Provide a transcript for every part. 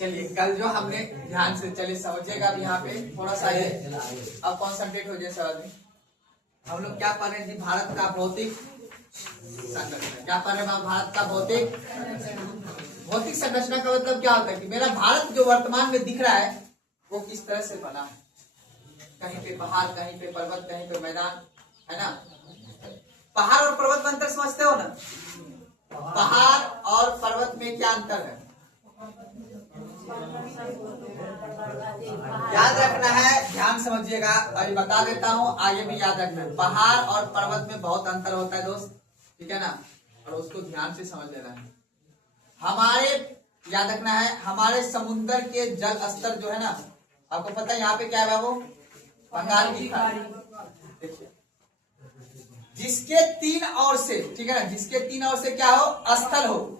चलिए कल जो हमने ध्यान से चलिए समझिएगा अब यहाँ पे थोड़ा सा ये अब कॉन्सेंट्रेट हो जाए सवाल में। हम लोग क्या पढ़ रहे थे? भारत का भौतिक संरचना। क्या पढ़ रहे हैं? भारत का भौतिक संरचना का मतलब क्या होता है कि मेरा भारत जो वर्तमान में दिख रहा है वो किस तरह से बना है। कहीं पे पहाड़, कहीं पे पर्वत, कहीं पे मैदान, है ना। पहाड़ और पर्वत में अंतर समझते हो ना? पहाड़ और पर्वत में क्या अंतर है? याद रखना है, ध्यान समझिएगा। अभी बता देता हूँ, आगे भी याद रखना है। पहाड़ और पर्वत में बहुत अंतर होता है दोस्त, ठीक है ना, और उसको ध्यान से समझ लेना है। हमारे याद रखना है, हमारे समुद्र के जल स्तर जो है ना, आपको पता है यहाँ पे क्या है बाबू? बंगाल की खाड़ी। देखिए जिसके तीन ओर से, ठीक है ना, जिसके तीन ओर से क्या हो? स्थल हो,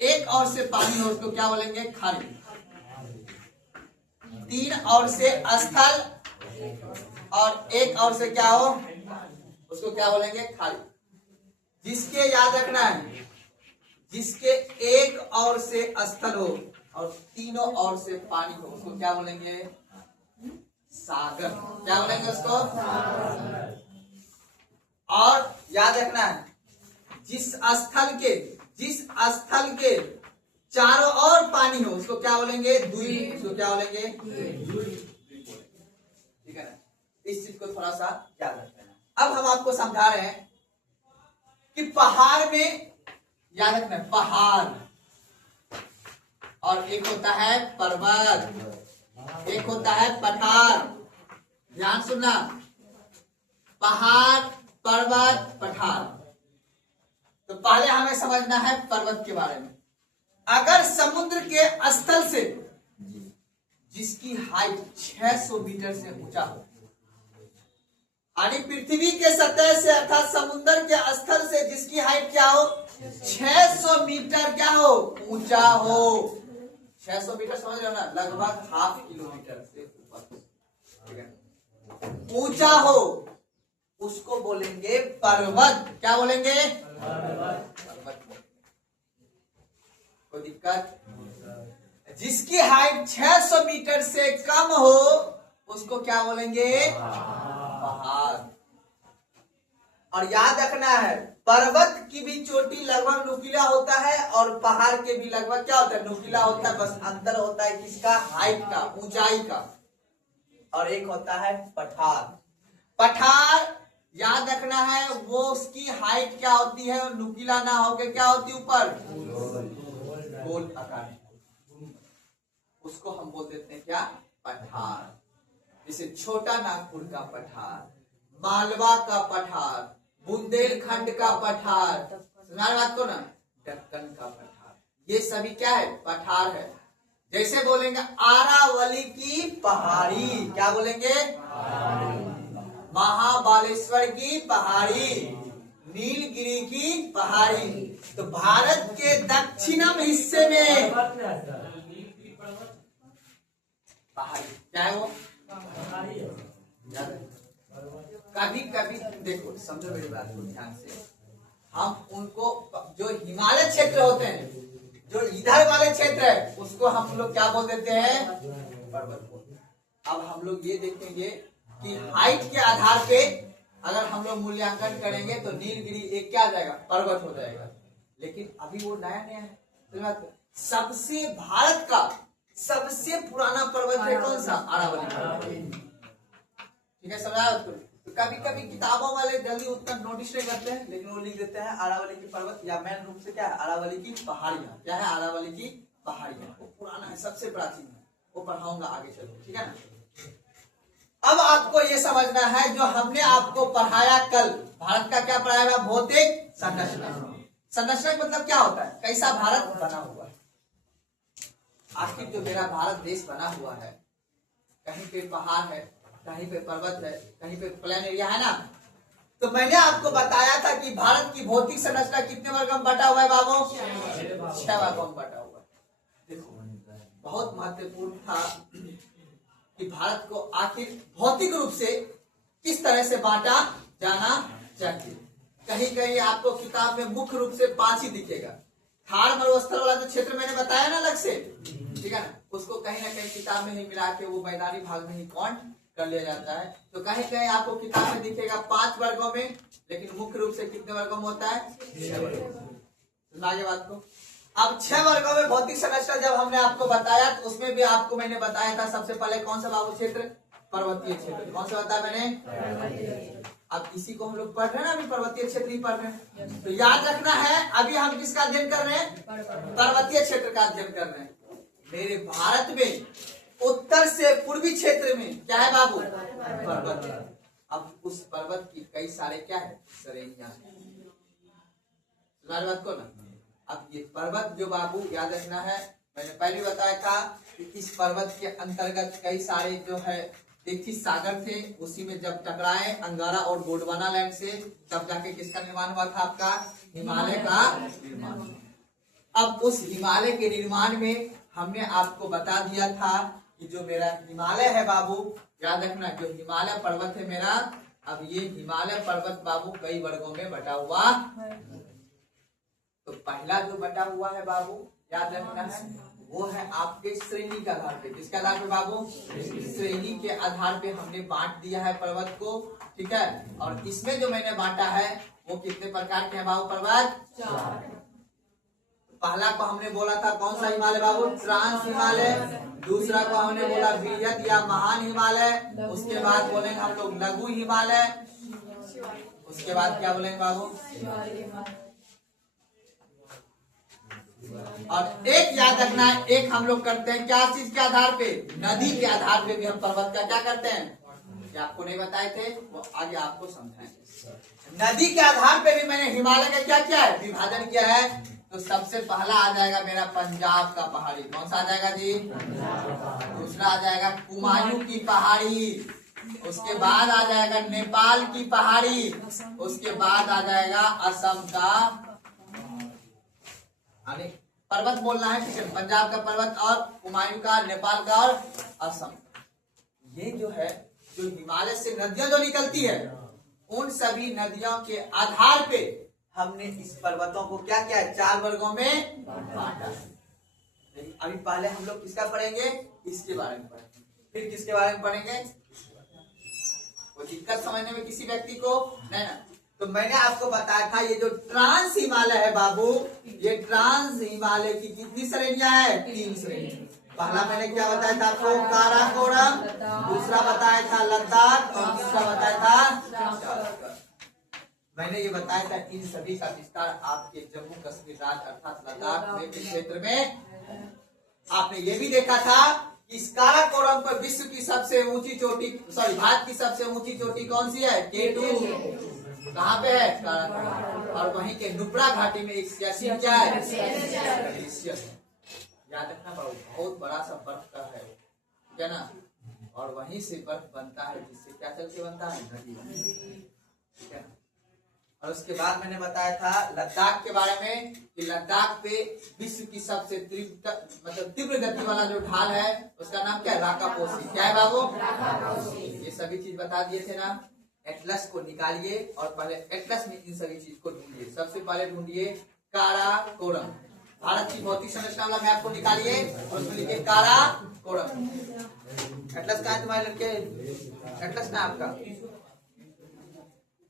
एक ओर से पानी हो, उसको क्या बोलेंगे? खाड़ी। तीन ओर से स्थल और एक ओर से क्या हो? उसको क्या बोलेंगे? खाड़ी। जिसके याद रखना है, जिसके एक ओर से स्थल हो और तीनों ओर से पानी हो, उसको क्या बोलेंगे? सागर। क्या बोलेंगे उसको? और याद रखना है, जिस स्थल के चारों ओर पानी हो उसको क्या बोलेंगे? द्वीप। उसको क्या बोलेंगे? ठीक है ना। इस चीज को थोड़ा सा याद रखना। अब हम आपको समझा रहे हैं कि पहाड़ में याद रखना है, पहाड़ और एक होता है पर्वत, एक होता है पठार। ध्यान सुनना, पहाड़, पर्वत, पठार। तो पहले हमें समझना है पर्वत के बारे में। अगर समुद्र के स्थल से जिसकी हाइट 600 मीटर से ऊंचा हो, यानी पृथ्वी के सतह से अर्थात समुद्र के स्थल से जिसकी हाइट क्या हो? 600 मीटर क्या हो? ऊंचा हो। 600 मीटर समझ रहे हो ना, लगभग ½ किलोमीटर से ऊपर, ठीक है, ऊंचा हो, उसको बोलेंगे पर्वत। क्या बोलेंगे? पर्वत। कोई दिक्कत? जिसकी हाइट 600 मीटर से कम हो उसको क्या बोलेंगे? पहाड़। और याद रखना है, पर्वत की भी चोटी लगभग नुकीला होता है और पहाड़ के भी लगभग क्या होता है? नुकीला होता है। बस अंतर होता है किसका? हाइट का, ऊंचाई का। और एक होता है पठार। पठार याद रखना है, वो उसकी हाइट क्या होती है? नुकीला ना होके क्या होती है? ऊपर गोल आकार। उसको हम बोल देते हैं क्या? पठार। जैसे छोटा नागपुर का पठार, मालवा का पठार, बुंदेलखंड का पठार, सुना बात को ना, दक्कन का पठार, ये सभी क्या है? पठार है। जैसे बोलेंगे आरावली की पहाड़ी, क्या बोलेंगे? महाबालेश्वर की पहाड़ी, नीलगिरी की पहाड़ी। तो भारत के दक्षिणम हिस्से में पहाड़ी क्या है? वो कभी कभी देखो, समझो मेरी बात को ध्यान से, हम उनको जो हिमालय क्षेत्र होते हैं, जो इधर वाले क्षेत्र है, उसको हम लोग क्या बोल देते हैं? पर्वत बोलते हैं। अब हम लोग ये देखेंगे कि हाइट के आधार पे अगर हम लोग मूल्यांकन करेंगे तो नीलगिरी एक क्या आ जाएगा? पर्वत हो जाएगा। लेकिन अभी वो नया नया है। सबसे भारत का सबसे पुराना पर्वत है कौन सा? अरावली पर्वत। ठीक है, समझा? तो कभी कभी किताबों वाले जल्दी उतना नोटिस नहीं करते हैं, लेकिन वो लिख देते हैं अरावली की पर्वत, या मेन रूप से क्या है? अरावली की पहाड़ियां। क्या है? अरावली की पहाड़ियां। वो पुराना है, सबसे प्राचीन है, वो पढ़ाऊंगा आगे चलो, ठीक है ना। अब आपको ये समझना है, जो हमने आपको पढ़ाया कल, भारत का क्या पढ़ाया? भौतिक संरचना। संरचना का मतलब क्या होता है? कैसा भारत बना हुआ है। आखिर जो मेरा भारत देश बना हुआ है, कहीं पे पहाड़ है, कहीं पे पर्वत है, कहीं पे प्लेन एरिया है ना। तो मैंने आपको बताया था कि भारत की भौतिक संरचना कितने वर्गों में बटा हुआ है बाबू? 6 वर्गों में बटा हुआ है। देखो बहुत महत्वपूर्ण था कि भारत को आखिर भौतिक रूप से किस तरह से बांटा जाना चाहिए। कहीं कहीं आपको किताब में मुख्य रूप से 5 ही दिखेगा। थार मरुस्थल वाला जो क्षेत्र मैंने बताया ना अलग से, ठीक है ना, उसको कहीं ना कहीं किताब में ही मिला के वो मैदानी भाग में ही काउंट कर लिया जाता है। तो कहीं कहीं आपको किताब में दिखेगा 5 वर्गों में, लेकिन मुख्य रूप से कितने वर्गों में होता है? 6 वर्गों। आगे बात को, अब 6 वर्गों में भौतिक संरचना जब हमने आपको बताया तो उसमें भी आपको मैंने बताया था सबसे पहले कौन सा बाबू क्षेत्र? पर्वतीय क्षेत्र। कौन सा बताया मैंने? अब इसी को हम लोग पढ़ रहे हैं ना, अभी पर्वतीय क्षेत्र ही पढ़ रहे हैं। तो याद रखना है अभी हम किसका अध्ययन कर रहे हैं? पर्वतीय क्षेत्र का अध्ययन कर रहे हैं। मेरे भारत में उत्तर से पूर्वी क्षेत्र में क्या है बाबू? पर्वत। अब उस पर्वत की कई सारे क्या है? श्रेणियां हैं। बात को ना, अब ये पर्वत जो बाबू याद रखना है, मैंने पहले बताया था कि इस पर्वत के अंतर्गत कई सारे जो है देखी सागर थे, उसी में जब टकराए अंगारा और गोंडवाना लैंड से, तब जाके किसका निर्माण हुआ था? आपका हिमालय का निर्माण। अब उस हिमालय के निर्माण में हमने आपको बता दिया था कि जो मेरा हिमालय है बाबू, याद रखना, जो हिमालय पर्वत है मेरा, अब ये हिमालय पर्वत बाबू कई वर्गों में बटा हुआ। तो पहला जो बटा हुआ है बाबू याद रखना है, वो है आपके श्रेणी के आधार पे। किसके आधार पे बाबू? श्रेणी के आधार पे हमने बांट दिया है पर्वत को, ठीक है। और इसमें जो मैंने बांटा है वो कितने प्रकार के हैं बाबू? पर्वत 4। पहला को हमने बोला था कौन सा हिमालय बाबू? ट्रांस हिमालय। दूसरा को हमने बोला बृहद या महान हिमालय। उसके बाद बोलेंगे हम लोग लघु हिमालय। उसके बाद क्या बोलेंगे बाबू? और एक याद रखना है, एक हम लोग करते हैं क्या चीज के आधार पे? नदी के आधार पे भी हम पर्वत का क्या करते हैं? ये आपको नहीं बताए थे, वो आगे आपको समझाएंगे। नदी के आधार पे भी मैंने हिमालय का क्या किया है? विभाजन किया है। तो सबसे पहला आ जाएगा मेरा पंजाब का पहाड़ी। कौन सा आ जाएगा जी? दूसरा आ जाएगा कुमायूं की पहाड़ी। उसके बाद आ जाएगा नेपाल की पहाड़ी। उसके बाद आ जाएगा असम का, पर्वत बोलना है, ठीक है। पंजाब का पर्वत और कुमायूं का, नेपाल का और असम। ये जो है, जो हिमालय से नदियां जो निकलती है, उन सभी नदियों के आधार पे हमने इस पर्वतों को क्या किया है? 4 वर्गों में बांटा है। लेकिन अभी पहले हम लोग किसका पढ़ेंगे? इसके बारे में पढ़ेंगे, फिर किसके बारे में पढ़ेंगे? कोई दिक्कत समझने में किसी व्यक्ति को नहीं ना? तो मैंने आपको बताया था ये जो ट्रांस हिमालय है बाबू, ये ट्रांस हिमालय की कितनी श्रेणियां है? 3 श्रेणी। पहला मैंने क्या बताया था आपको? काराकोरम। दूसरा बताया था लद्दाख और तीसरा बताया था। मैंने ये बताया था इन सभी का विस्तार आपके जम्मू कश्मीर राज्य अर्थात लद्दाख के क्षेत्र में। आपने ये भी देखा था इस काराकोरम पर विश्व की सबसे ऊंची चोटी, सॉरी भारत की सबसे ऊंची चोटी कौन सी है? K2। कहाँ पे है? काराकोरम। और वहीं के नुब्रा घाटी में एक सियासी क्या है? ग्लेशियर। याद रखना बाबू, बहुत बड़ा सा बर्फ का है, ठीक है ना। और वहीं से बर्फ बनता है, जिससे क्या चल के बनता है? नदी, ठीक है। और उसके बाद मैंने बताया था लद्दाख के बारे में कि लद्दाख पे विश्व की सबसे तीव्र गति वाला जो ढाल है उसका नाम क्या है? राकापोसी। क्या है बाबू? ये सभी चीज बता दिए थे ना। एटलस को निकालिए और पहले एटलस में इन सभी चीज को ढूंढिए। सबसे पहले ढूंढिए काराकोरम। भारत की भौतिक संरचना वाला मैप को निकालिए और उसमें लिखिए काराकोरम। एटलस कहाँ है तुम्हारे लड़के? एटलस कहाँ है आपका?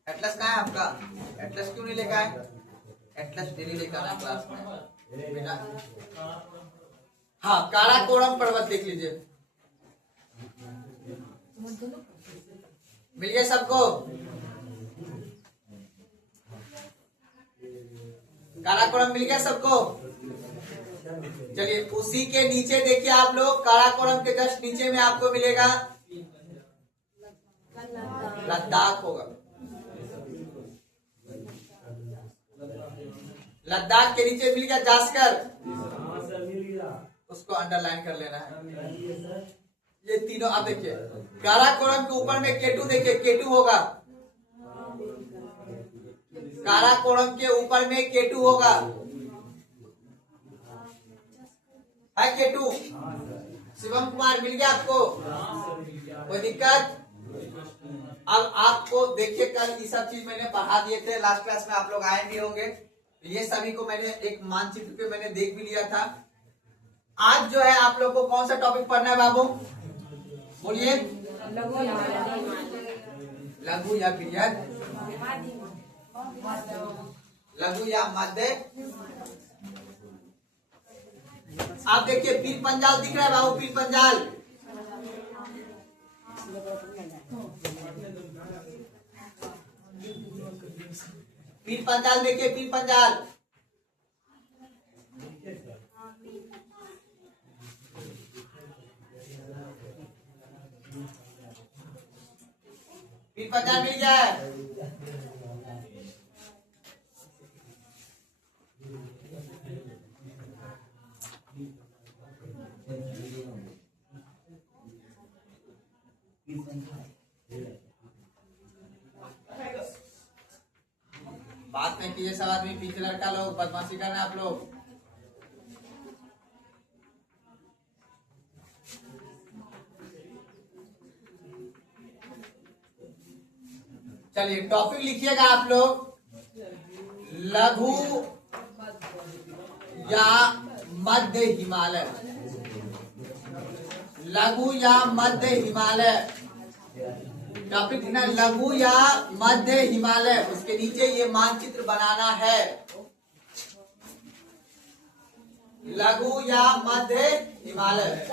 एटलस कहाँ है आपका? एटलस क्यों नहीं लेकर आए? एटलस डेली लेकर आना क्लास में बिना। हाँ, काराकोरम पर्वत देख लीजिए। मिल गया सबको? काराकोरम मिल गया सबको? चलिए उसी के नीचे देखिए आप लोग, काराकोरम के जस्ट नीचे में आपको मिलेगा लद्दाख होगा। लद्दाख के नीचे मिल गया जास्कर, उसको अंडरलाइन कर लेना है। ये तीनों आप देखिए, काराकोरम के ऊपर में K2 देखिए, K2 होगा। काराकोरम के ऊपर में K2 होगा, है K2। शिवम कुमार मिल गया आपको? कोई दिक्कत? अब आपको देखिए, कल ये सब चीज मैंने पढ़ा दिए थे, लास्ट क्लास में आप लोग आए भी होंगे। ये सभी को मैंने एक मानचित्र पे मैंने देख भी लिया था। आज जो है आप लोग को कौन सा टॉपिक पढ़ना है बाबू, बोलिए। लघु या बृहद, लघु या मध्य। आप देखिए पीर पंजाल दिख रहा है बाबू, पीर पंजाल। पीर पंजाल देखिए, पीर पंजाल। पीर पंजाल मिल गया है। बात नहीं कीजिए, सब आदमी पीछे लड़का लोग बदमाशी कर रहे हैं आप लोग। चलिए टॉपिक लिखिएगा आप लोग, लघु या मध्य हिमालय। लघु या मध्य हिमालय टॉपिक ना, लघु या मध्य हिमालय। उसके नीचे ये मानचित्र बनाना है, लघु या मध्य हिमालय।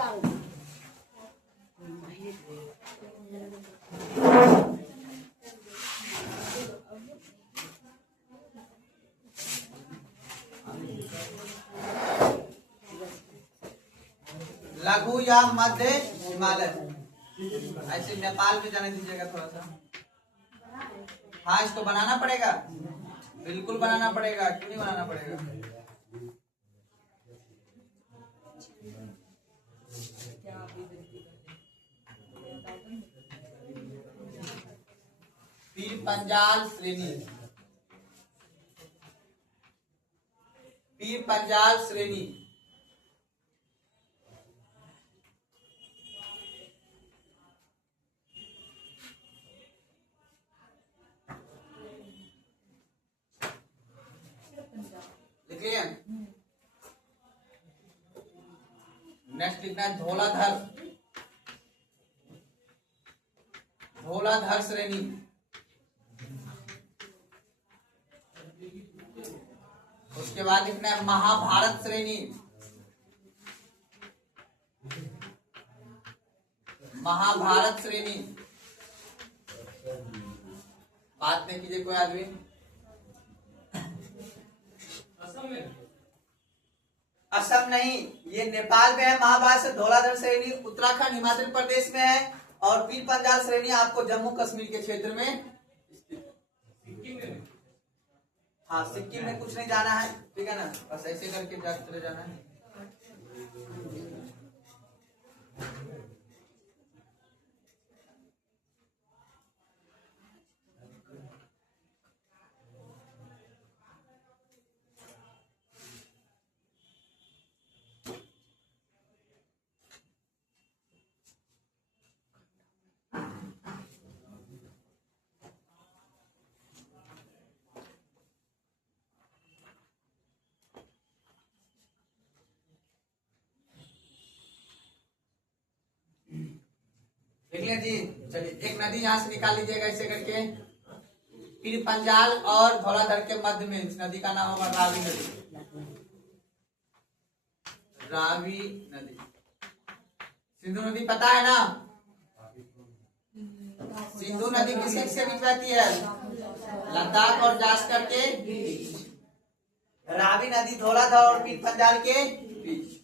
लघु या मध्य हिमालय। ऐसे नेपाल में जाने दीजिएगा थोड़ा सा। हाँ इसको बनाना पड़ेगा, बिल्कुल बनाना पड़ेगा, क्यों नहीं बनाना पड़ेगा। पीर पंजाल श्रेणी, पीर पंजाल श्रेणी। नेक्स्ट लिखना है धौलाधर, धौलाधर श्रेणी। उसके बाद लिखना है महाभारत श्रेणी, महाभारत श्रेणी। बात नहीं कीजिए कोई आदमी। असम नहीं, ये नेपाल में है। महाभारत से धौलाधर श्रेणी उत्तराखंड हिमाचल प्रदेश में है, और पीर पंजाल श्रेणी आपको जम्मू कश्मीर के क्षेत्र में। हाँ सिक्किम में कुछ नहीं जाना है, ठीक है ना, बस ऐसे करके चले जाना है। देख लिया जी। चलिए एक नदी यहां से निकाल लीजिएगा ऐसे करके, पीर पंजाल और धौलाधर के मध्य में इस नदी का नाम होगा रावी नदी, रावी नदी। सिंधु नदी पता है ना, सिंधु नदी किसके किसके बीच बहती है, लद्दाख और जास्कर के बीच। रावी नदी धौलाधर और पीर पंजाल के बीच।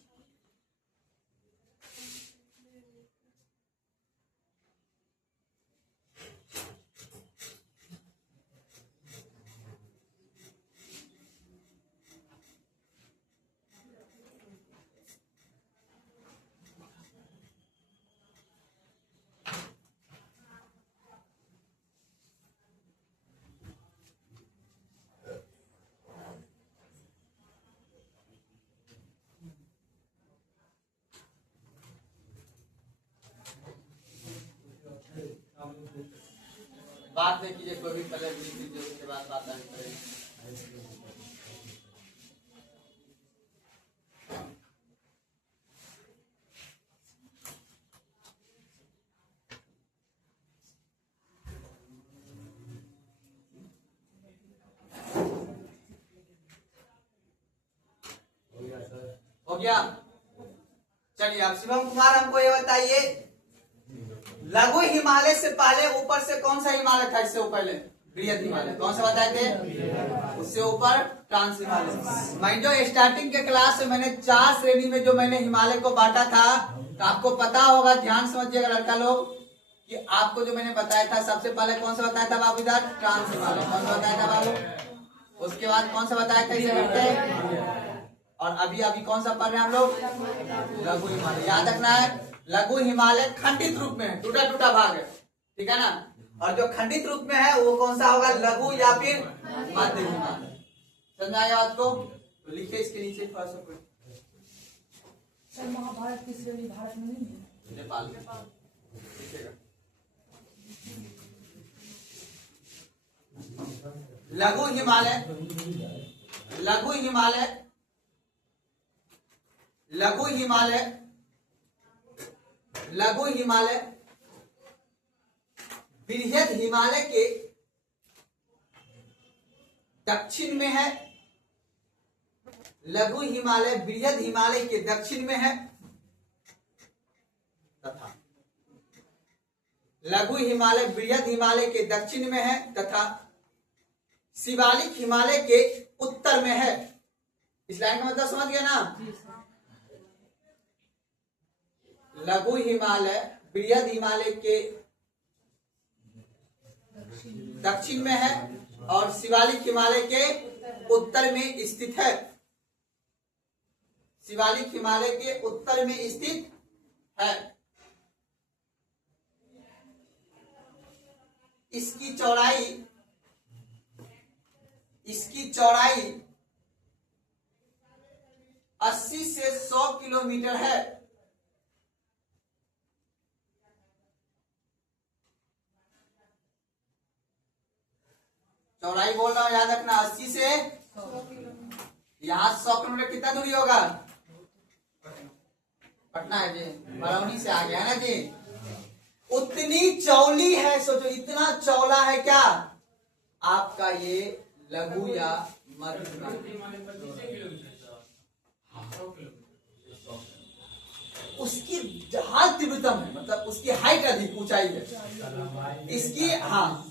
बात नहीं कीजिए कोई भी, पहले लिख लीजिए उसके बाद बात नहीं करेंगे। हो गया। चलिए अब शिवम कुमार हमको ये बताइए, लघु हिमालय से पहले ऊपर से कौन सा हिमालय था? इससे पहले बृहद हिमालय, कौन सा बताए थे? उससे ऊपर ट्रांस हिमालय। मैं जो स्टार्टिंग के क्लास में मैंने 4 श्रेणी में जो मैंने हिमालय को बांटा था, तो आपको पता होगा, ध्यान समझिएगा लड़का लोग, कि आपको जो मैंने बताया था सबसे पहले कौन सा बताया था बाबू? इधर ट्रांस हिमालय। कौन सा बताया था बाबू? उसके बाद कौन सा बताया था इसे करते? और अभी अभी कौन सा पढ़ रहे हैं हम लोग? लघु हिमालय। याद रखना है, लघु हिमालय खंडित रूप में है, टूटा टूटा भाग है, ठीक है ना। और जो खंडित रूप में है वो कौन सा होगा? लघु या फिर मध्य हिमालय। समझ आया बात को? तो लिखिए इसके नीचे थोड़ा सा। महाभारत की श्रेणी भारत में नहीं है, नेपाल में लिखिएगा। लघु हिमालय, लघु हिमालय, लघु हिमालय, लघु हिमालय बृहद हिमालय के दक्षिण में है। लघु हिमालय बृहद हिमालय के दक्षिण में है तथा लघु हिमालय बृहद हिमालय के दक्षिण में है तथा शिवालिक हिमालय के उत्तर में है। इस लाइन का मतलब समझ गया ना? लघु हिमालय बृहद हिमालय के दक्षिण में है और शिवालिक हिमालय के उत्तर में स्थित है। शिवालिक हिमालय के उत्तर में स्थित है। इसकी चौड़ाई 80 से 100 किलोमीटर है। चौड़ाई बोल रहा हूं, याद रखना, 80 से 100 किलोमीटर। यहाँ 100 किलोमीटर कितना दूरी होगा? पटना है जी, बरौनी से आ गया है ना जी। उतनी चौली है, सोचो इतना चौला है क्या आपका ये लघु या मध्य? उसकी ढाल तीव्रतम है, मतलब उसकी हाइट अधिक, ऊंचाई है इसकी। हाँ,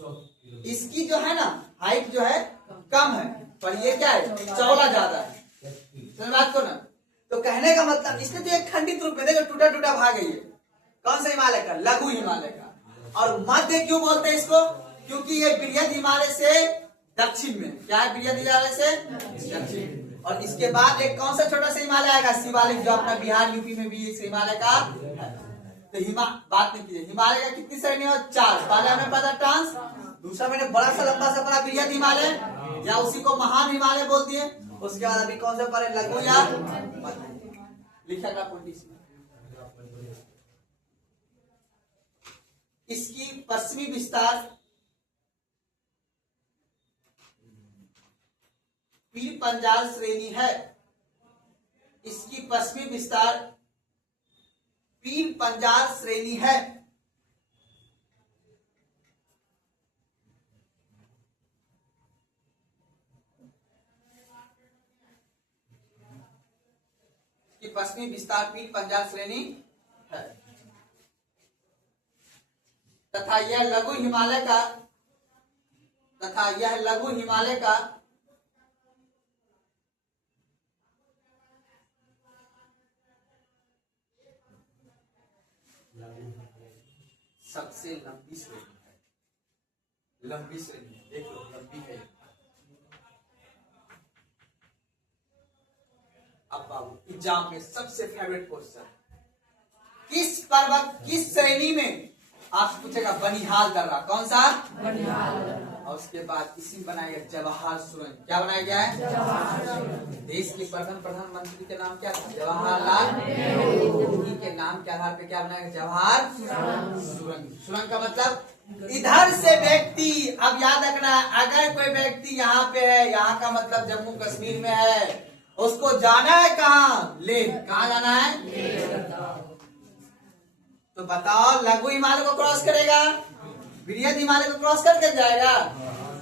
इसकी जो है ना हाइट जो है कम है, पर ये क्या है? चौला ज्यादा है। समझ बात को ना? तो कहने का मतलब इसने तो एक खंडित रूप में देखो, टूटा टूटा भाग है ये। कौन सा हिमालय का? लघु हिमालय का। और मध्य क्यों बोलते हैं इसको? क्योंकि ये बृहद हिमालय से दक्षिण में। क्या है? बृहद हिमालय से दक्षिण। और इसके बाद एक कौन सा छोटा सा हिमालय आएगा? शिवालिक, जो अपना बिहार यूपी में भी इस हिमालय का है। तो बात नहीं कीजिए, हिमालय का कितनी श्रेणी है? 4। पहले हमने पता ट्रांस, दूसरा मैंने बड़ा सा लंबा सा पढ़ा बृहद हिमालय, या उसी को महान हिमालय बोलती है। उसके बाद अभी कौन सा पढ़े? लघु या मध्य। लिखेगा पॉइंट। इसकी पश्चिमी विस्तार पीर पंजाल श्रेणी है। इसकी पश्चिमी विस्तार पीर पंजाल श्रेणी है। पश्चिमी विस्तार पीर पंजाल श्रेणी है तथा यह लघु हिमालय का सबसे लंबी श्रेणी है। लंबी श्रेणी देख लो, लंबी है। अब बाबू एग्जाम में सबसे फेवरेट क्वेश्चन, किस पर्वत किस श्रेणी में आपसे पूछेगा? बनिहाल दर्रा। कौन सा? बनिहाल। और उसके बाद इसी में बनाया गया जवाहर सुरंग। क्या बनाया गया है? जवाहर सुरंग। देश के प्रथम प्रधानमंत्री के नाम क्या था? जवाहरलाल नेहरू। उन्हीं के नाम के आधार पे क्या बनाया गया? जवाहर सुरंग। सुरंग का मतलब इधर से व्यक्ति, अब याद रखना, अगर कोई व्यक्ति यहाँ पे है, यहाँ का मतलब जम्मू कश्मीर में है, उसको जाना है कहाँ? लेह। कहाँ जाना है? तो बताओ, लघु हिमालय को क्रॉस करेगा, बृहद हिमालय को क्रॉस करके जाएगा।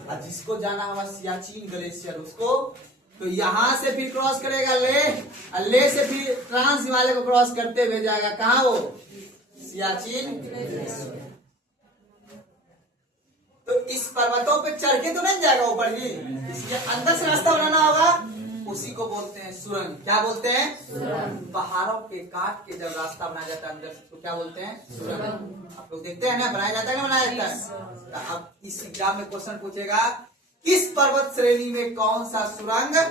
और जिसको जाना होगा सियाचिन ग्लेशियर, उसको तो यहां से फिर क्रॉस करेगा ले, और ले से फिर ट्रांस हिमालय को क्रॉस करते हुए जाएगा कहां, वो सियाचिन। तो इस पर्वतों पे चढ़ के तो नहीं जाएगा ऊपर जी, इसके अंदर से रास्ता बनाना होगा, उसी को बोलते हैं सुरंग। क्या बोलते हैं, सुरंग। पहाड़ों के काट के जब रास्ता बनाया जाता है अंदर से तो क्या बोलते हैं, सुरंग। आप लोग देखते हैं ना, बनाया जाता है ना बनाया जाता है। तो अब इस एग्जाम में क्वेश्चन पूछेगा किस पर्वत श्रेणी में कौन सा सुरंग है।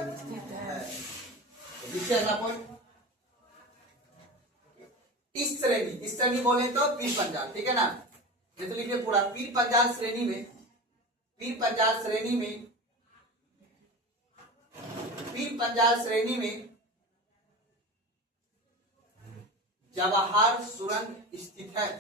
लिखिए अगला पॉइंट, इस श्रेणी बोले तो पीर पंजाल, ठीक है ना। ये तो लिखिए पूरा, पीर पंजाल श्रेणी में, पीर पंजाल श्रेणी में, पीर पंजाल श्रेणी में जवाहर सुरंग स्थित है।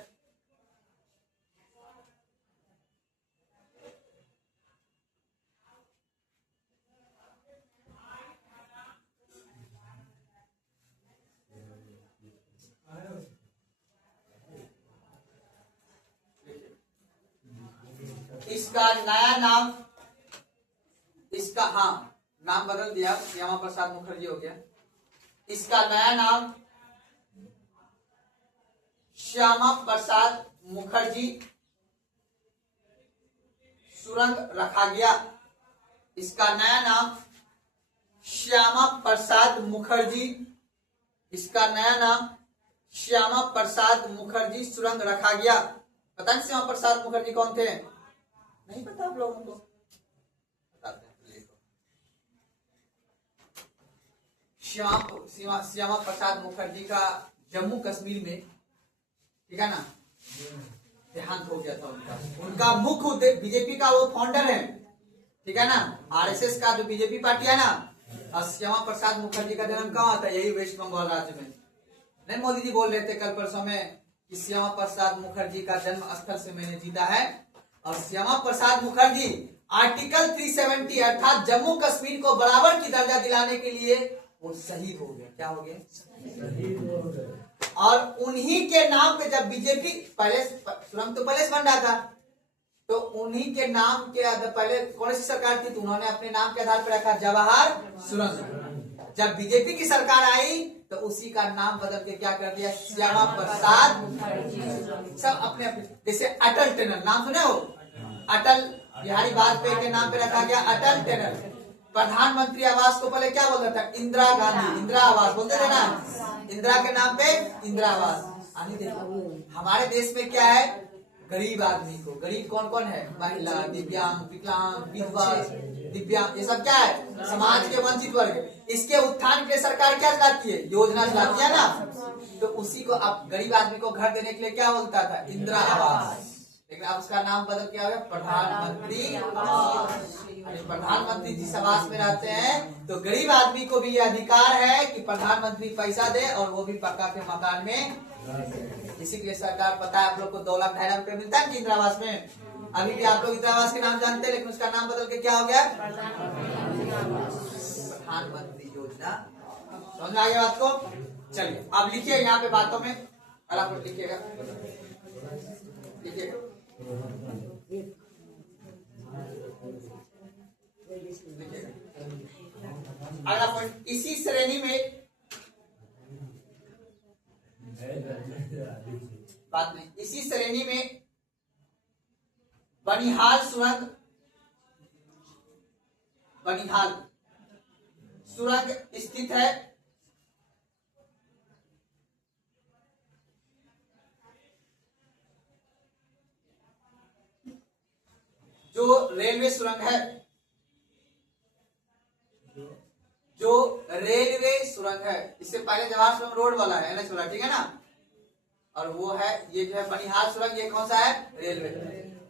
इसका नया नाम, इसका नाम बदल दिया, श्यामा प्रसाद मुखर्जी हो गया। इसका नया नाम श्यामा प्रसाद मुखर्जी सुरंग रखा गया। इसका नया नाम श्यामा प्रसाद मुखर्जी, इसका नया नाम श्यामा प्रसाद मुखर्जी सुरंग रखा गया। पता नहीं श्यामा प्रसाद मुखर्जी कौन थे, नहीं पता आप लोगों को, बताते हैं। श्यामा प्रसाद मुखर्जी का जम्मू कश्मीर में, ठीक है ना, देहांत हो गया था उनका मुख्य बीजेपी का वो फाउंडर है, ठीक है ना, आरएसएस का जो बीजेपी पार्टी है ना। और श्यामा प्रसाद मुखर्जी का जन्म कहाँ था, यही वेस्ट बंगाल राज्य में। नहीं मोदी जी बोल रहे थे कल परसों में कि श्यामा प्रसाद मुखर्जी का जन्म स्थल से मैंने जीता है। और श्यामा प्रसाद मुखर्जी आर्टिकल 370 अर्थात जम्मू कश्मीर को बराबर की दर्जा दिलाने के लिए वो शहीद हो गए। क्या हो गए, शहीद हो गए। और उन्हीं के नाम पे जब बीजेपी पहले सुरंग तो पहले से बन रहा था, तो उन्हीं के नाम के पहले कौन सी सरकार थी तो उन्होंने अपने नाम के आधार पर रखा जवाहर सुरंग। जब बीजेपी की सरकार आई तो उसी का नाम बदल के क्या कर दिया, श्यामा प्रसाद। सब अपने अपने, जैसे अटल टनल नाम सुने हो, अटल बिहारी वाजपेयी के नाम पे रखा गया अटल टनल। प्रधानमंत्री आवास को पहले क्या बोलता था, इंदिरा गांधी, इंदिरा आवास बोलते थे ना, इंदिरा के नाम पे इंदिरा आवास। आगे देखो हमारे देश में क्या है, गरीब आदमी को, गरीब कौन कौन है, महिला, दिव्यांग, विकलांग, विधवा, दिव्यांग, ये सब क्या है, समाज के वंचित वर्ग। इसके उत्थान के लिए सरकार क्या चलाती है, योजना चलाती है ना। तो उसी को अब गरीब आदमी को घर देने के लिए क्या बोलता था, इंदिरा आवास। लेकिन अब उसका नाम बदल क्या हो गया, प्रधानमंत्री आवास। प्रधानमंत्री जिस आवास में रहते हैं तो गरीब आदमी को भी ये अधिकार है कि प्रधानमंत्री पैसा दे और वो भी पक्का के मकान में। इसी के लिए सरकार, पता है आप लोग को 2 लाख 2.5 लाख रुपए मिलता है इंदिरा आवास में। अभी भी आप लोग इंदिरा आवास के नाम जानते हैं, लेकिन उसका नाम बदल के क्या हो गया, प्रधानमंत्री योजना। समझ आ गया बात को। चलिए अब लिखिए यहाँ पे बातों में, अलग लिखिएगा, लिखिएगा। अगला पॉइंट, इसी श्रेणी में बात नहीं, इसी श्रेणी में बनिहाल सुरंग, बनिहाल सुरंग स्थित है। जो रेलवे सुरंग है, जो रेलवे सुरंग है, इससे पहले जवाहर सुरंग रोड वाला है, एनएच वाला, ठीक है ना। और वो है ये जो है बनिहाल सुरंग, ये कौन सा है, रेलवे,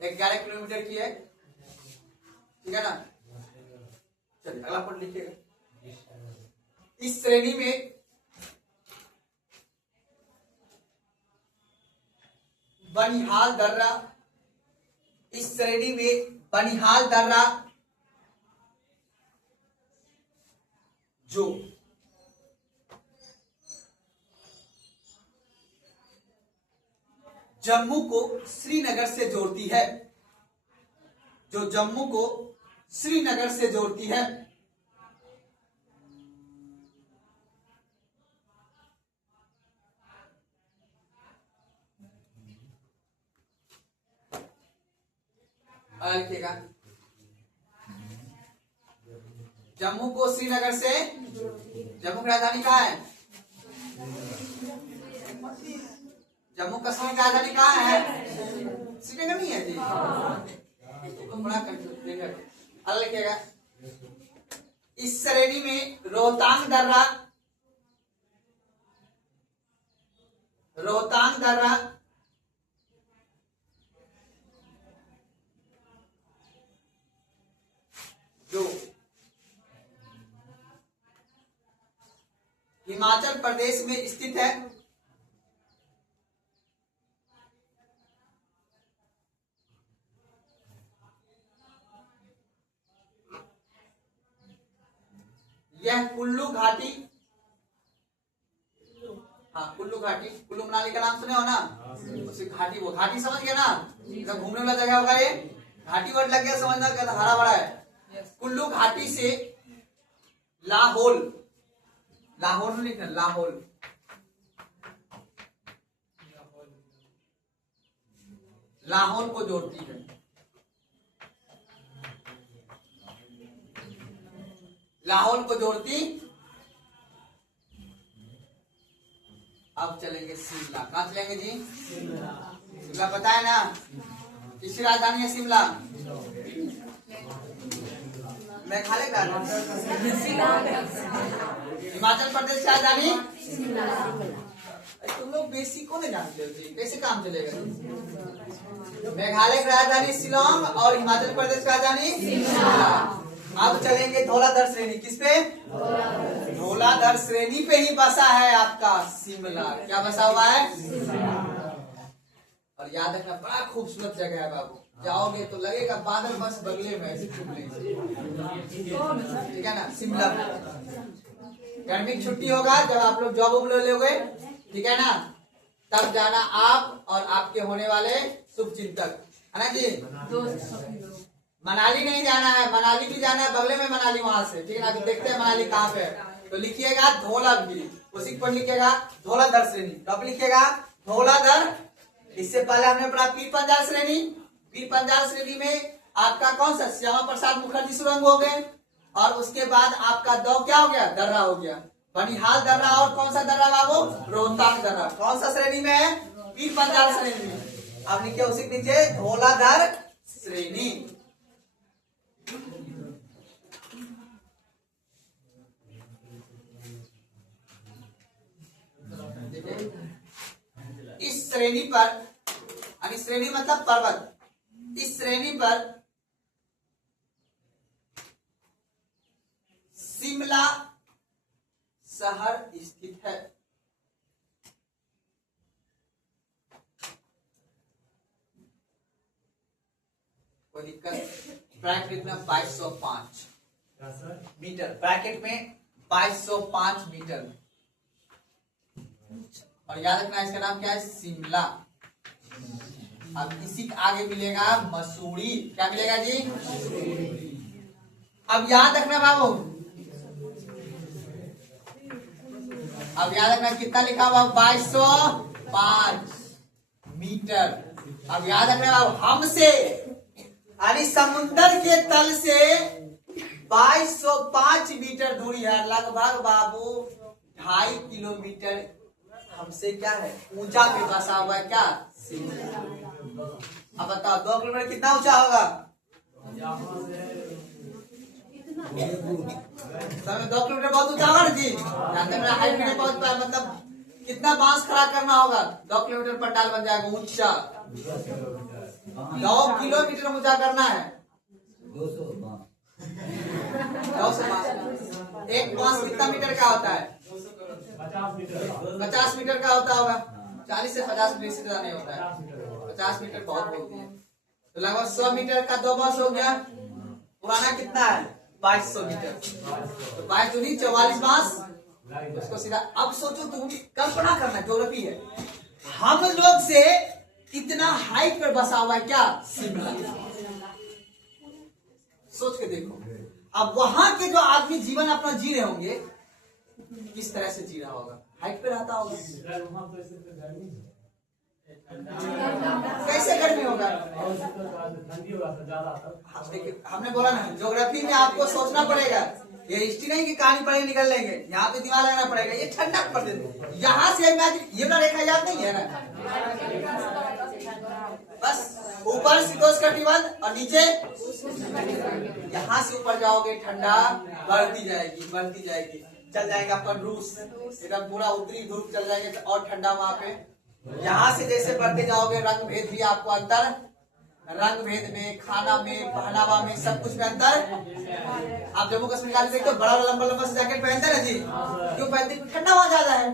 11 किलोमीटर की है, ठीक है ना। चलिए अगला पॉइंट लिखिएगा, इस श्रेणी में बनिहाल दर्रा, इस श्रेणी में बनिहाल दर्रा जो जम्मू को श्रीनगर से जोड़ती है, जो जम्मू को श्रीनगर से जोड़ती है, अगला लिखिएगा, जम्मू को श्रीनगर से, जम्मू की राजधानी कहाँ है? जम्मू कश्मीर की राजधानी कहाँ है? श्रीनगर नहीं है जी, तो बड़ा कंफ्यूज। अगला लिखिएगा, इस श्रेणी में रोहतांग दर्रा, रोहतांग दर्रा जो हिमाचल प्रदेश में स्थित है, यह कुल्लू घाटी, हाँ कुल्लू घाटी, कुल्लू मनाली का नाम सुने हो ना, उसे घाटी, वो घाटी समझ गए ना, जब घूमने वाला जगह होगा ये घाटी वर्ड लग गया समझना, क्या हरा भरा है। कुल्लू घाटी से लाहौल, लाहौल में लिखना, लाहौल, लाहौल को जोड़ती है, लाहौल को जोड़ती। अब चलेंगे शिमला, कहाँ चलेंगे जी? शिमला पता है ना, किसकी राजधानी है शिमला? मेघालय का, हिमाचल प्रदेश की राजधानी। तुम लोग बेसिक को नहीं जानते हो जी, कैसे काम चलेगा? मेघालय की राजधानी शिलोंग और हिमाचल प्रदेश की राजधानी शिमला। अब चलेंगे धौलाधर श्रेणी, किस पे? धौलाधर श्रेणी पे ही बसा है आपका शिमला। क्या बसा हुआ है? और याद रखना, बड़ा खूबसूरत जगह है बाबू, जाओगे तो लगेगा बादल बस बगले में ऐसे चुपले, ठीक है ना। शिमला गर्मी की छुट्टी होगा, जब आप लोग जॉब उब ले लोगे, ठीक है ना, तब जाना आप और आपके होने वाले शुभचिंतक, है ना जी। मनाली नहीं जाना है, मनाली भी जाना है, बगले में मनाली वहां से, ठीक है ना। तो देखते हैं मनाली कहाँ पे है, तो लिखिएगा धौलागिरी, उसी पर लिखिएगा धौलाधर श्रेणी। कब लिखिएगा? धौलाधर। इससे पहले हमने पढ़ा पीर पंजाल श्रेणी, पीर पंजाल श्रेणी में आपका कौन सा? श्यामा प्रसाद मुखर्जी सुरंग हो गए, और उसके बाद आपका दो क्या हो गया? दर्रा हो गया, बनिहाल दर्रा, और कौन सा दर्रा बाबू? रोहतांग दर्रा। कौन सा श्रेणी में है? पीर पंजाल श्रेणी में। अब लिखिए उसी के नीचे धौलाधर श्रेणी। इस श्रेणी पर, यानी श्रेणी मतलब पर्वत, इस श्रेणी पर शिमला शहर स्थित है। कोई दिक्कत? ब्रैकेट में 2205 मीटर, ब्रैकेट में 2205 मीटर। और याद रखना इसका नाम क्या है? शिमला। अब इसी के आगे मिलेगा मसूरी। क्या मिलेगा जी? अब याद रखना बाबू, अब याद रखना कितना लिखा हुआ? 2205 मीटर। अब याद रखना बाबू, हमसे यानी समुद्र के तल से 2205 मीटर दूरी है, लगभग बाबू 2.5 किलोमीटर हमसे क्या है? ऊंचा पे बसा हुआ है क्या? शिमला। अब बताओ 2 किलोमीटर कितना ऊंचा होगा? 2 किलोमीटर बहुत ऊंचा होगा ना जी। मेरा हाइट नहीं पहुंच पाया, मतलब कितना बांस खड़ा करना होगा? 2 किलोमीटर पंडाल बन जाएगा ऊंचा। 9 किलोमीटर ऊंचा करना है। 200 बांस। एक बांस कितना मीटर का होता है? 50 मीटर का होता होगा। 40 से 50 मीटर से ज्यादा नहीं होता है। 50 मीटर बहुत बोल दिया, तो लगभग 100 मीटर का 2 बांस हो गया। पुराना कितना है? 2200 मीटर। तो 22 दूनी 44 बांस, उसको सीधा। अब सोचो, तुम कल्पना करना, ज्योग्राफी है, हम लोग से इतना हाइट पर बसा हुआ है क्या? शिमला। सोच के देखो, अब वहां के जो आदमी जीवन अपना जी रहे होंगे, किस तरह से जी रहा होगा? हाइट पे रहता होगा। कैसे गर्मी होगा? ठंडी होगा तो ज्यादा। हाँ, देखिए हमने बोला ना, ज्योग्राफी में आपको सोचना पड़ेगा। ये हिस्ट्री नहीं कि कहानी पढ़े निकल लेंगे, यहाँ पे दिमाग लगाना पड़ेगा। ये ठंडा पड़ देते, यहाँ से इमेजिन, ये ना रेखा याद नहीं है ना, बस ऊपर शीतोष्ण और नीचे, यहाँ से ऊपर जाओगे ठंडा बढ़ती जाएगी बढ़ती जाएगी, चल जाएगा अपन रूस, एकदम पूरा उत्तरी ध्रुव चल जाएंगे और ठंडा वहां पे। यहाँ से जैसे बढ़ते जाओगे, रंग भेद भी आपको अंतर, रंग भेद में, खाना में, पहनावा में, सब कुछ में अंतर। आप जम्मू कश्मीर का देखते हो, बड़ा लंबा लंबा से जैकेट पहनते हैं ना जी, क्यों पहनते हैं? ठंडा वहां ज्यादा है।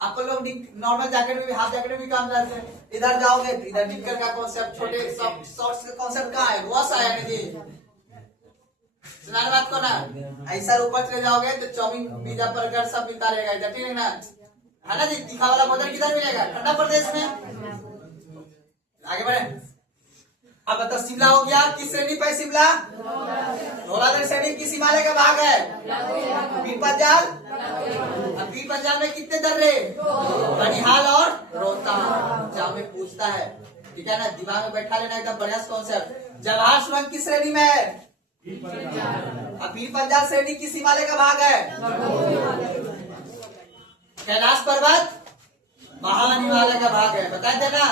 आप लोग नॉर्मल जैकेट में भी, हाफ जैकेट में भी काम करते हैं। इधर जाओगे तो इधर निक्कर का कॉन्सेप्ट, छोटे शॉर्ट्स का कॉन्सेप्ट कहाँ है? रॉस आया ना जी, सुनाने बात को ना। ऐसा ऊपर चले जाओगे तो चाउमीन, पिज्जा, बर्गर सब मिलता रहेगा इधर, ठीक है ना जी? तीखा वाला भोजन किधर मिलेगा? ठंडा प्रदेश में। आगे बढ़े। अब बताओ, शिमला हो गया, किस श्रेणी पे शिमला? धौलाधर श्रेणी किस हिमालय का भाग है? पीर पंजाल। अब पीर पंजाल में कितने दर्रे? बनिहाल और रोहतांग। एग्जाम में पूछता है, ठीक है ना, दिमाग में बैठा लेना एकदम बढ़िया कॉन्सेप्ट। जवाहर सुरंग किस श्रेणी में है? अब पीर पंजाल श्रेणी किस हिमालय का भाग है? कैलाश पर्वत महान हिमालय का भाग है, बताए थे ना।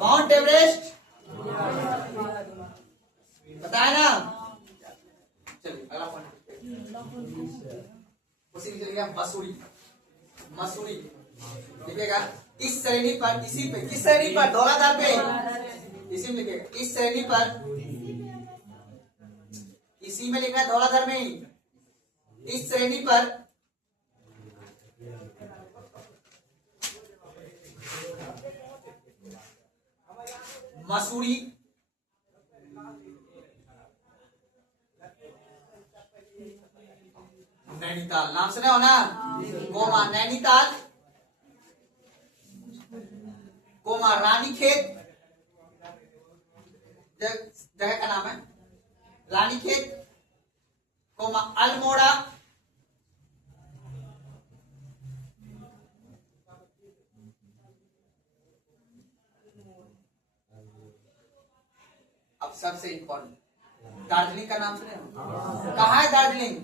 माउंट एवरेस्ट बताया ना। चलिए अगला पॉइंट, उसी में चलिए मसूरी। मसूरी लिखेगा इस श्रेणी पर, इसी पे, किस श्रेणी पर? धौलाधार पे, इसी में लिखेगा इस श्रेणी पर, इसी में लिखना है, धौलाधार में ही। इस श्रेणी पर मसूरी, नैनीताल, नाम सुने हो ना? कोमा नैनीताल, कोमा रानीखेत, जगह का नाम है रानीखेत, कोमा अल्मोड़ा, अब सबसे इम्पोर्टेंट दार्जिलिंग का नाम सुने हो? कहाँ है दार्जिलिंग?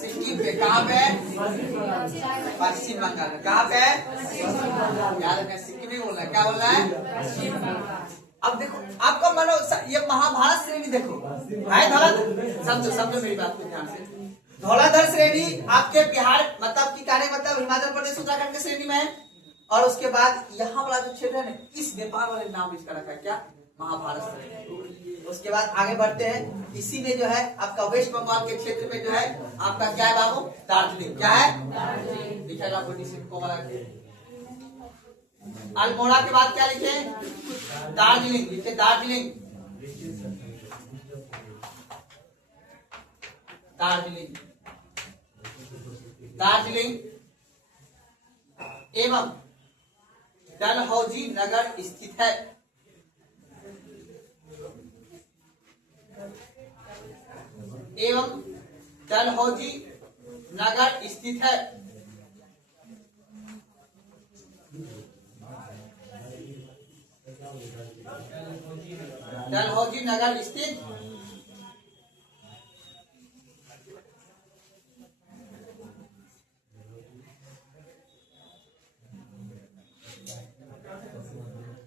सिक्किम पे। कहाँ पे? पश्चिम बंगाल में। कहाँ पे? याद रखना, सिक्किम ही बोलना है। क्या बोलना है? अब देखो आपका मनो, ये महाभारत श्रेणी देखो है धौलाधर, समझो समझो मेरी बात को ध्यान से। धौलाधर श्रेणी आपके बिहार मतलब की कार्य मतलब हिमाचल प्रदेश उत्तराखंड के श्रेणी में है, और उसके बाद यहाँ वाला जो क्षेत्र है ना, इस नेपाल वाले नाम इसका रखा है, क्या? महाभारत श्रेणी। उसके बाद आगे बढ़ते हैं, इसी में जो है आपका वेस्ट बंगाल के क्षेत्र में जो है आपका क्या है बाबू? दार्जिलिंग। क्या है? लिखेगा अल्मोड़ा के बाद क्या लिखे? दार्जिलिंग। लिखे दार्जिलिंग, दार्जिलिंग, दार्जिलिंग एवं डलहौजी नगर स्थित है। एवं डलहौजी नगर स्थित है। डलहौजी नगर स्थित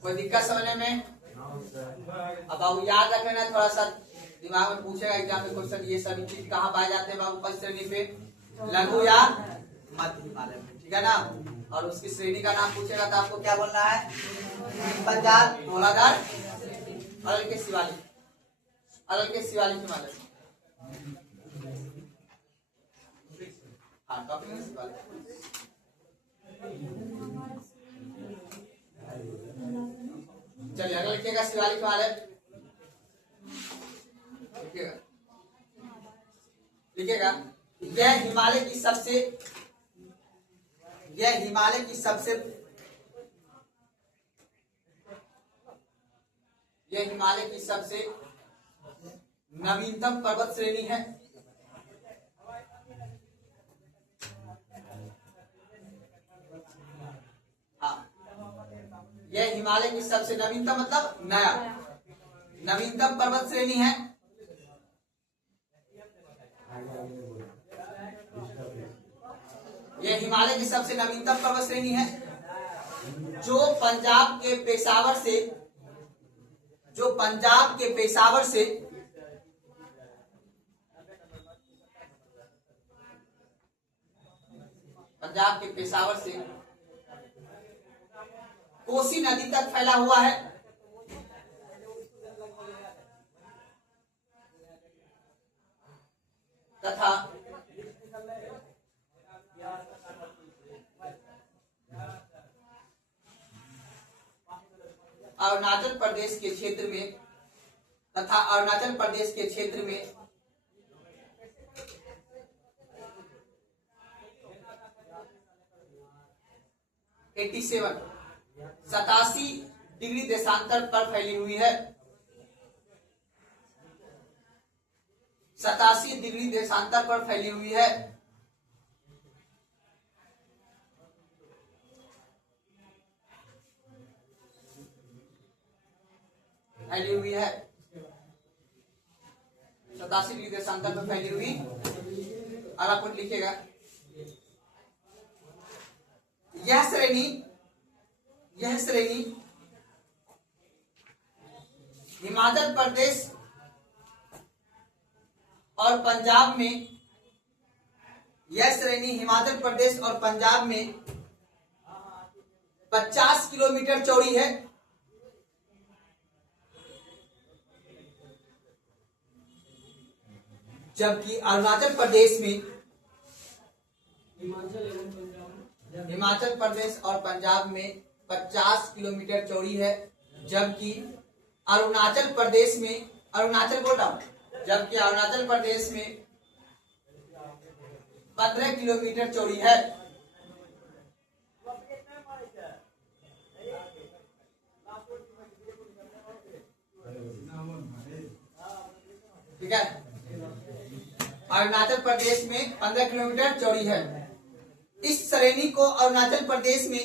कोई दिक्कत समझने में? अब बाबू याद रख लेना, थोड़ा सा दिमाग में पूछेगा एग्जाम में क्वेश्चन, ये सभी चीज कहाँ पाए जाते हैं बाबू? पश्चिम श्रेणी पे, लघु या मध्य हिमालय में, ठीक है ना। और उसकी श्रेणी का नाम पूछेगा तो आपको क्या बोलना है? पंजाब, धौलाधार, अरल के शिवालिक, अरल के शिवालिक हिमालय। हाँ, टॉपिक है शिवालिक। चलिए अगला लिखिएगा शिवालिक हिमालय। लिखिएगा यह हिमालय की सबसे, यह हिमालय की सबसे, यह हिमालय की सबसे नवीनतम पर्वत श्रेणी है। हाँ, हिमालय की सबसे नवीनतम मतलब नया नवीनतम पर्वत श्रेणी है। यह हिमालय की सबसे नवीनतम पर्वत श्रेणी है जो पंजाब के पेशावर से पंजाब के पेशावर से कोसी नदी तक फैला हुआ है। तथा अरुणाचल प्रदेश के क्षेत्र में 87 डिग्री देशांतर पर फैली हुई है। 87 डिग्री देशांतर पर फैली हुई है। फैली हुई है 87 डिग्री देशांतर पर फैली हुई। और आप लिखिएगा यह श्रेणी हिमाचल प्रदेश और पंजाब में 50 किलोमीटर चौड़ी है। जबकि अरुणाचल प्रदेश में हिमाचल प्रदेश और पंजाब में 50 किलोमीटर चौड़ी है। जबकि अरुणाचल प्रदेश में जबकि अरुणाचल प्रदेश में 15 किलोमीटर चौड़ी है। ठीक है, अरुणाचल प्रदेश में 15 किलोमीटर चौड़ी है। इस श्रेणी को अरुणाचल प्रदेश में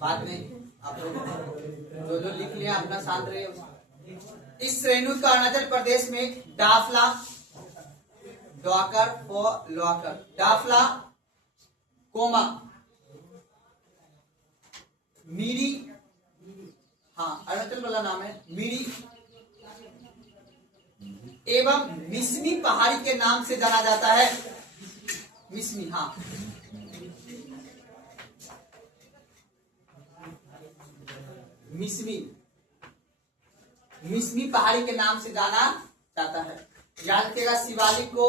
बात नहीं, आप लोग जो लिख लिया अपना शांत रहिए। इस श्रेणी को अरुणाचल प्रदेश में डाफला डाफला कोमा मीरी, अरुणाचल वाला नाम है मीरी, एवं मिसमी पहाड़ी के नाम से जाना जाता है। मिसमी मिसमी पहाड़ी के नाम से जाना जाता है। याद रखिएगा, शिवालिक को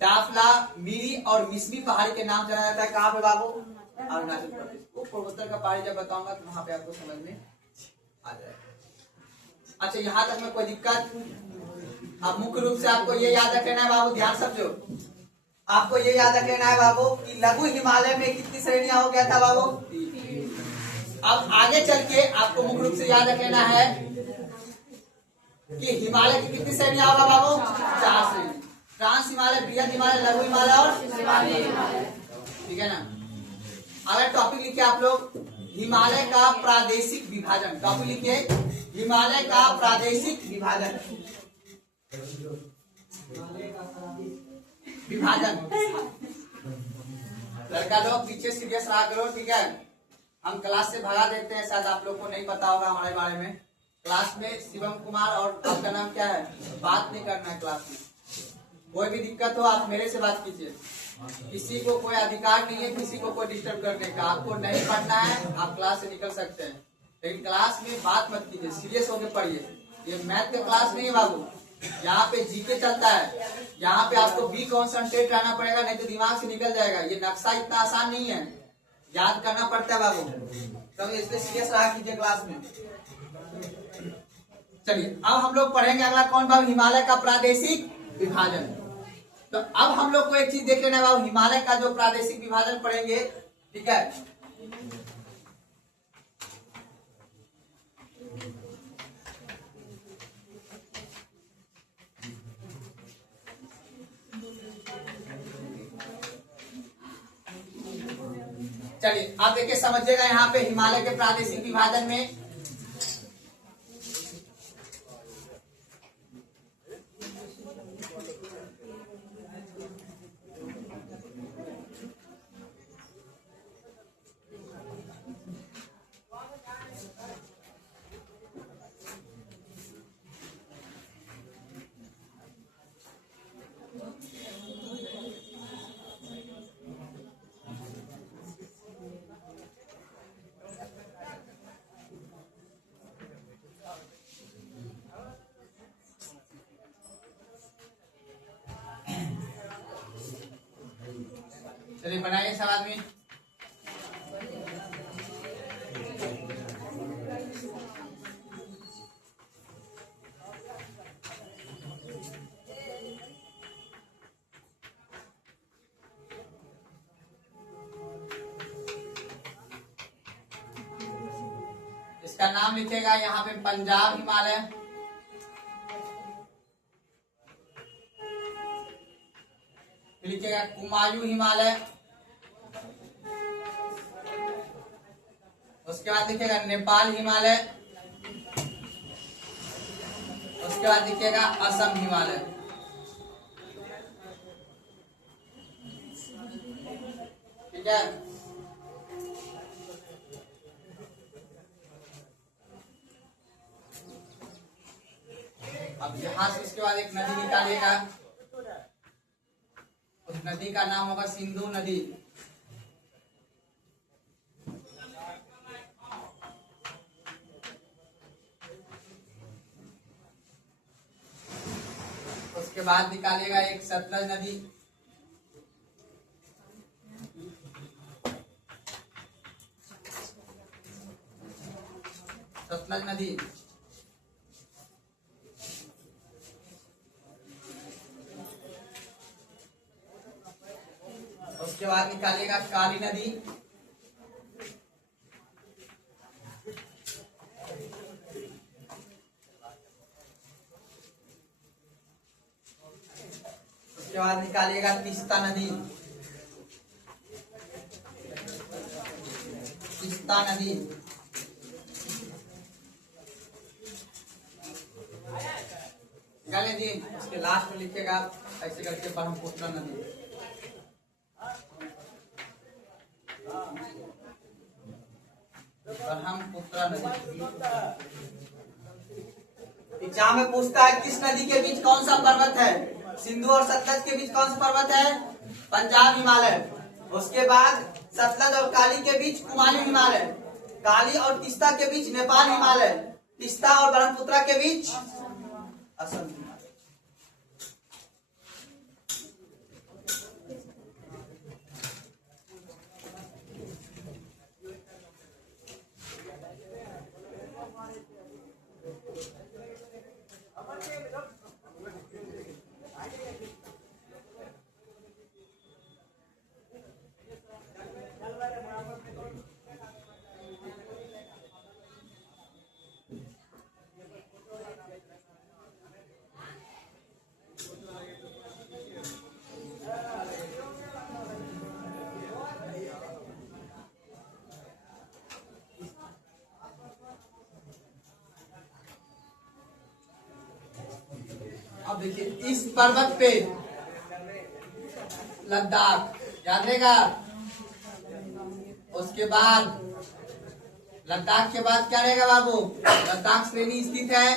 डाफला, मीरी और मिसमी पहाड़ी के नाम जाना जाता है। कहाँ पे बाबू? अरुणाचल प्रदेश। वो पूर्वोत्तर का पहाड़ी जब बताऊंगा तो वहां पे आपको समझ में आ जाएगा। अच्छा, यहाँ तक में कोई दिक्कत? अब मुख्य रूप से आपको ये याद रख लेना है बाबू, ध्यान समझो। आपको ये याद रख लेना है बाबू कि लघु हिमालय में कितनी श्रेणियां हो गया था बाबू? 3। अब आगे चल के आपको मुख्य रूप से याद रख लेना है कि हिमालय की कितनी श्रेणियां होगा बाबू? 4 श्रेणी। ट्रांस हिमालय, बृहद हिमालय, लघु हिमालय और हिमालय। ठीक है ना? अगर टॉपिक लिखिए आप लोग हिमालय का प्रादेशिक विभाजन। टॉपिक लिखिए हिमालय का प्रादेशिक विभाजन। लड़का लोग पीछे सीरियस रहा करो, ठीक है? हम क्लास से भगा देते हैं, शायद आप लोग को नहीं पता होगा हमारे बारे में। क्लास में शिवम कुमार और आपका नाम क्या है? बात नहीं करना है क्लास में। कोई भी दिक्कत हो आप मेरे से बात कीजिए। किसी को कोई अधिकार नहीं है किसी को कोई डिस्टर्ब करने का। आपको नहीं पढ़ना है आप क्लास से निकल सकते हैं, लेकिन क्लास में बात मत कीजिए, सीरियस होकर पढ़िए। ये मैथ का क्लास नहीं है बाबू, यहाँ पे जीके चलता है। यहाँ पे आपको बी कॉन्सेंट्रेट रहना पड़ेगा, नहीं तो दिमाग से निकल जाएगा। ये नक्शा इतना आसान नहीं है, याद करना पड़ता है बाबू। तो इसलिए सीरियस रहा कीजिए क्लास में। चलिए अब हम लोग पढ़ेंगे अगला कौन बाबू? हिमालय का प्रादेशिक विभाजन। तो अब हम लोग को एक चीज देख लेना बाबू, हिमालय का जो प्रादेशिक विभाजन पढ़ेंगे, ठीक है? चलिए आप देखिए समझिएगा यहाँ पे हिमालय के प्रादेशिक विभाजन में चलिए बनाइए सब आदमी। इसका नाम लिखेगा यहाँ पे पंजाब हिमालय, लिखेगा कुमायूं हिमालय, उसके बाद लिखेगा नेपाल हिमालय, उसके बाद लिखेगा असम हिमालय। ठीक है, अब यहाँ से उसके बाद एक नदी निकालिएगा, उस नदी का नाम होगा सिंधु नदी। उसके बाद निकालिएगा एक सतलज नदी, सतलज नदी। उसके बाद निकालिएगा काली नदी, उसके बाद निकालिएगा तीस्ता नदी, तीस्ता नदी। निकालिए जी। उसके लास्ट में लिखेगा ऐसे करके ब्रह्मपुत्र नदी। ब्रह्मपुत्र नदी एग्जाम में पूछता है किस नदी के बीच कौन सा पर्वत है? सिंधु और सतलज के बीच कौन सा पर्वत है? पंजाब हिमालय। उसके बाद सतलज और काली के बीच कुमायूं हिमालय, काली और तीस्ता के बीच नेपाल हिमालय, तीस्ता और ब्रह्मपुत्र के बीच असम हिमालय। अब देखिए इस पर्वत पे लद्दाख याद रहेगा। उसके बाद लद्दाख के बाद क्या रहेगा बाबू? लद्दाख श्रेणी स्थित है।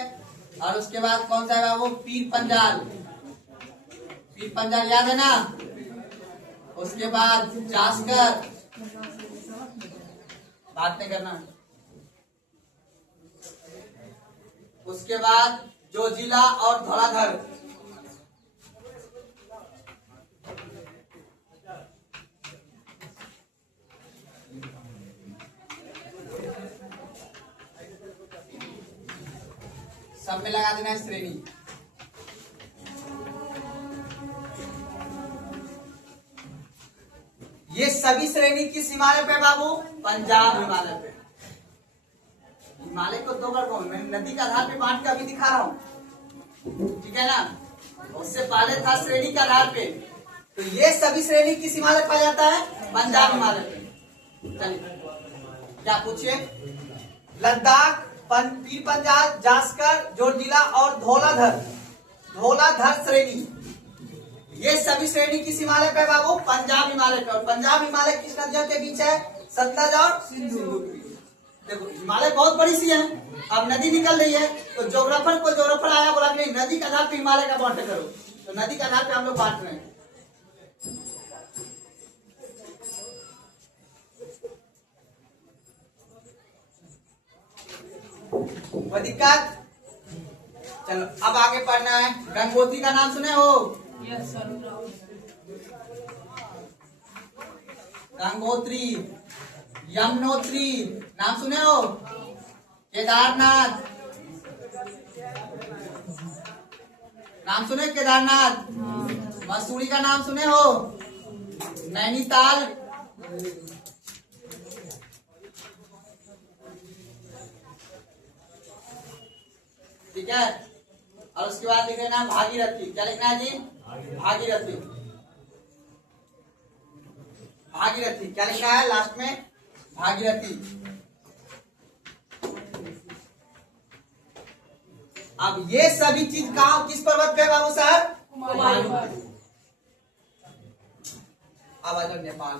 और उसके बाद कौन सा है बाबू? पीर पंजाल। पीर पंजाल याद है ना। उसके बाद जासकर, बात नहीं करना। उसके बाद जोजिला और धौलाधर। सब में लगा देना है श्रेणी। ये सभी श्रेणी किस हिमालय पे बाबू? पंजाब हिमालय पे। हिमालय को दो वर्गों में, मैं नदी के आधार पे बांट के अभी दिखा रहा हूँ, ठीक है ना। उससे पहले था श्रेणी के आधार पे। तो ये सभी श्रेणी किस हिमालय पाया जाता है? पंजाब हिमालय पे। चलिए क्या पूछिए। लद्दाख, पीर पंजाब, जास्कर, जोजिला और धौलाधर श्रेणी, ये सभी श्रेणी किस हिमालय पे बाबू? पंजाब हिमालय पे। और पंजाब हिमालय किस नदियों के बीच है? सतलज और सिंधु के बीच। देखो हिमालय बहुत बड़ी सी है, अब नदी निकल रही है तो जोग्राफर आया बोला नहीं नदी के आधार पे हिमालय का बांट करो, तो नदी के आधार पे हम लोग बांट रहे हैं। कोई दिक्कत? चलो अब आगे पढ़ना है। गंगोत्री का नाम सुने हो? Yes sir. गंगोत्री, यमुनोत्री नाम सुने हो? केदारनाथ नाम सुने? केदारनाथ। मसूरी का नाम सुने हो? नैनीताल। ठीक है, और उसके बाद लिख लेना भागीरथी। क्या लिखना है जी? भागीरथी। भागीरथी क्या लिखा है लास्ट में? भागीरथी। अब ये सभी चीज कहा किस पर्वत पे बाबू सर? कुमायूं। अब आ जाओ नेपाल।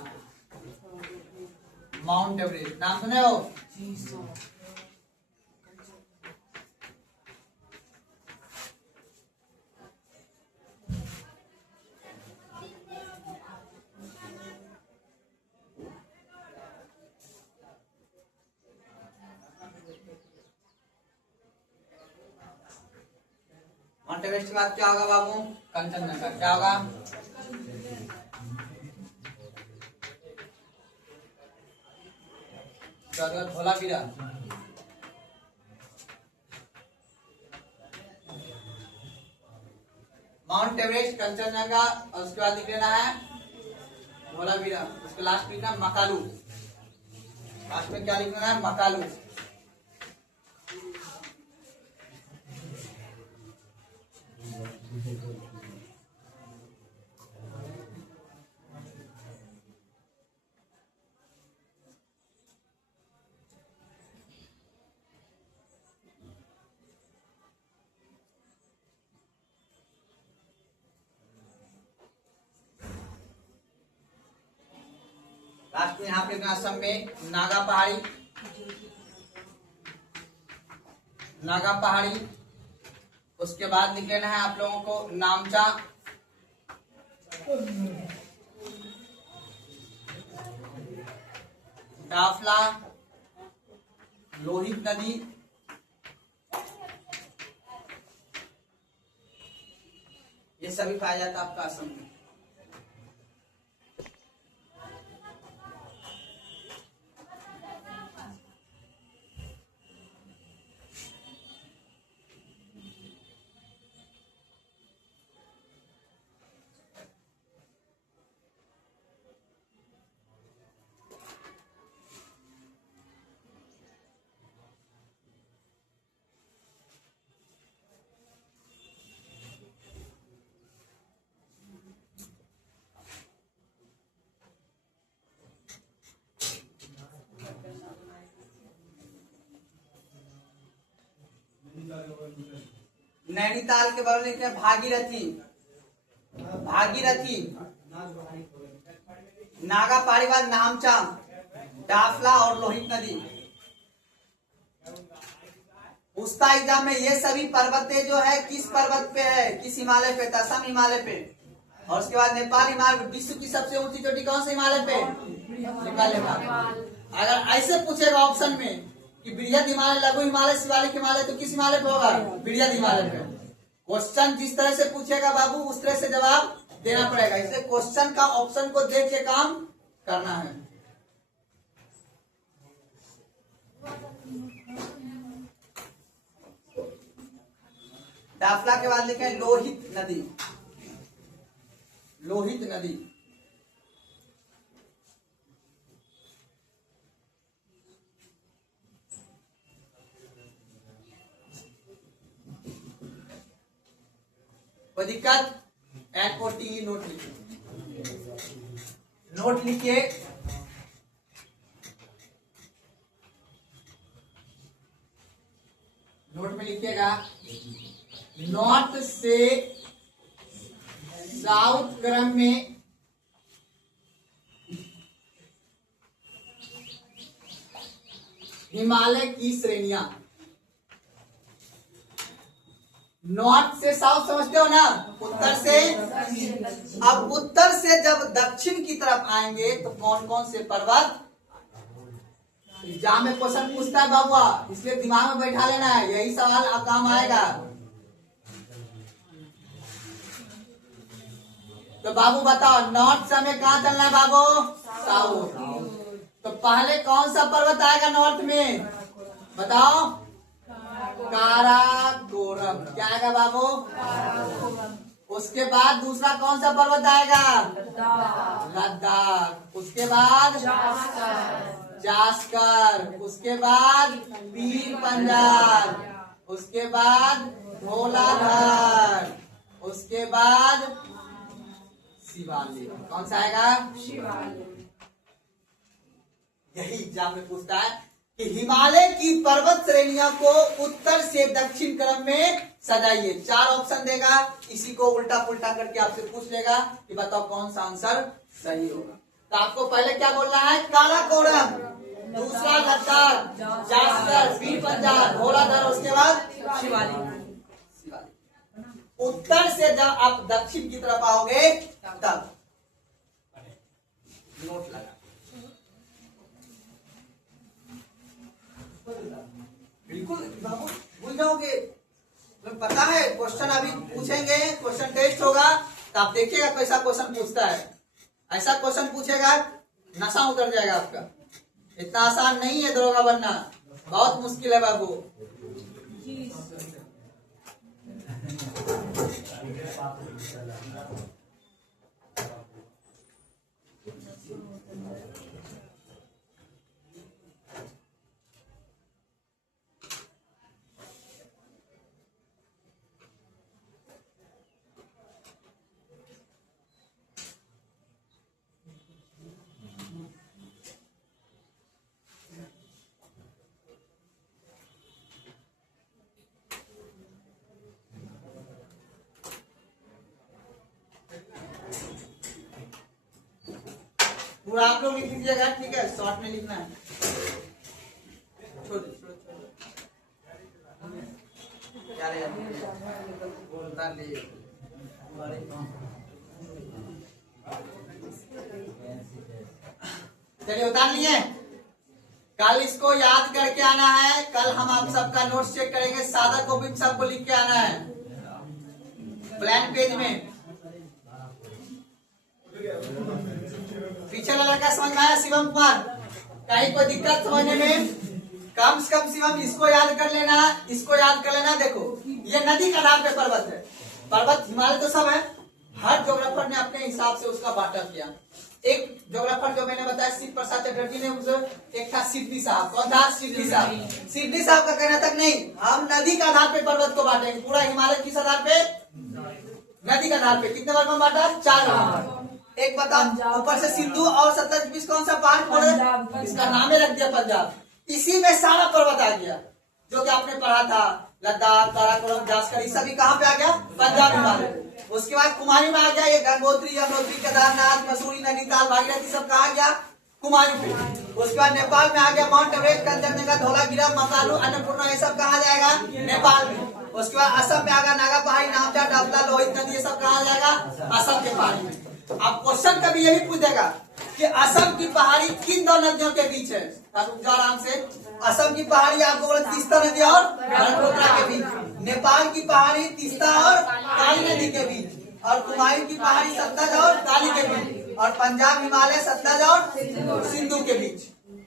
माउंट एवरेस्ट नाम सुने हो? जी सर। माउंट एवरेस्ट के बाद क्या होगा बाबू? कंचनजंगा। क्या होगा? धौलावीरा। माउंट एवरेस्ट, कंचनजंगा और उसके बाद लिख लेना है धौलावीरा। उसके लास्ट लिखना मकालू। लास्ट में क्या लिखना है? मकालू। लास्ट में यहाँ पे असम में नागा पहाड़ी। उसके बाद लिख लेना है आप लोगों को नामचा, डाफला, लोहित नदी, ये सभी पाया जाता है आपका असम में। नैनीताल के बगल में भागीरथी, नागा पहाड़ी बाद नामचा, डाफला और लोहित नदी। पूछता एग्जाम में ये सभी पर्वतें जो है किस पर्वत पे है? किस हिमालय पे? असम हिमालय पे। और उसके बाद नेपाल हिमालय। विश्व की सबसे ऊंची चोटी कौन से हिमालय पे? नेपाल। अगर ऐसे पूछेगा ऑप्शन में कि बृहद हिमालय, लघु हिमालय, शिवालिक हिमालय, तो किस हिमालय पे होगा? बृहद हिमालय पे। क्वेश्चन जिस तरह से पूछेगा बाबू उस तरह से जवाब देना पड़ेगा। इसलिए क्वेश्चन का ऑप्शन को देख के काम करना है। डाफला के बाद लिखे लोहित नदी। लोहित नदी कोई दिक्कत? NOT नोट लिखिए। नोट में लिखिएगा, नॉर्थ से साउथ क्रम में हिमालय की श्रेणियां। नॉर्थ से साउथ समझते हो ना, उत्तर से। अब उत्तर से जब दक्षिण की तरफ आएंगे तो कौन कौन से पर्वत, एग्जाम में क्वेश्चन पूछता है बाबुआ, इसलिए दिमाग में बैठा लेना है, यही सवाल अब काम आएगा। तो बाबू बताओ, नॉर्थ से हमें कहाँ चलना है बाबू? साउथ। तो पहले कौन सा पर्वत आएगा नॉर्थ में, बताओ? काराकोरम। क्या आएगा बाबू? उसके बाद दूसरा कौन सा पर्वत आएगा? लद्दाख। उसके बाद जास्कर। उसके बाद पीर पंजाब। उसके बाद धौलाधर। उसके बाद शिवालिक। कौन सा आएगा? शिवालिक। यही एग्जाम में पूछता है कि हिमालय की पर्वत श्रेणियों को उत्तर से दक्षिण क्रम में सजाइए। 4 ऑप्शन देगा, इसी को उल्टा पुल्टा करके आपसे पूछ लेगा कि बताओ कौन सा आंसर सही होगा। तो आपको पहले क्या बोलना है? काराकोरम, दूसरा लद्दाख, जास्कर, पीर पंजाब, धौलाधर, उसके बाद शिवालिक। उत्तर से जब आप दक्षिण की तरफ आओगे तब नोट लगा। बिल्कुल बाबू भूल जाओगे, तो पता है क्वेश्चन अभी पूछेंगे, क्वेश्चन टेस्ट होगा तो आप देखिएगा कैसा क्वेश्चन पूछता है। ऐसा क्वेश्चन पूछेगा नशा उतर जाएगा आपका। इतना आसान नहीं है दरोगा बनना, बहुत मुश्किल है बाबू। पूरा आप लोग लिख लीजिएगा, ठीक है? शॉर्ट में लिखना है। छोड़ क्या रे उतार लीजिए। चलिए उतार लिए। कल इसको याद करके आना है। कल हम आप सबका नोट्स चेक करेंगे, सादा कॉपी में सबको लिख के आना है, ब्लैंक पेज में। पीछे वाला लड़का समझ में आया? शिवम कुमार, कहीं कोई दिक्कत समझने में? कम से कम शिवम इसको याद कर लेना, इसको याद कर लेना। देखो ये नदी का नाम पे पर्वत है, पर्वत हिमालय तो सब है। हर ज्योग्राफर ने अपने हिसाब से उसका बांटा किया। एक ज्योग्राफर जो मैंने बताया शिव प्रसाद चटर्जी ने, एक था सिद्धि साहब। कौन था? सिद्धि साहब। सिद्धि साहब का कहना तक नहीं, हम नदी का आधार पे पर्वत को बांटेंगे। पूरा हिमालय किस आधार पे? नदी का आधार पे। कितने वर्ग में बांटा? 4 वर्ग। एक बता, ऊपर से सिंधु और सतलज के बीच कौन सा पहाड़ बोले? इसका नाम ही रख दिया पंजाब। इसी में सारा पर्वत आ गया जो कि आपने पढ़ा था, लद्दाख, काराकोरम, जास्कर, ये सभी कहाँ पे आ गया? पंजाब हिमालय। उसके बाद कुमारी में आ गया ये गंगोत्री, यमुनोत्री, केदारनाथ, मसूरी, नैनीताल, भागीरथी, सब कहाँ आ गया? कुमारी पे। उसके बाद नेपाल में आ गया माउंट एवरेस्ट, कंचनजंगा, धौलागिरी, मकालू, अन्नपूर्णा, ये सब कहाँ जाएगा? नेपाल में। उसके बाद असम में आ गया नागा पहाड़ी, नामचा, डबला, लोहित नदी, ये सब कहाँ जाएगा? असम के पहाड़ी में। अब क्वेश्चन कभी यही पूछ देगा कि असम की पहाड़ी किन 2 नदियों के बीच है? आराम से। असम की पहाड़ी आपको बोला तीस्ता नदी और ब्रह्मपुत्र के बीच, नेपाल की पहाड़ी तीस्ता और काली नदी के बीच, और कुमायूं की पहाड़ी सतलज और काली के बीच, और पंजाब हिमालय सतलज और सिंधु के बीच।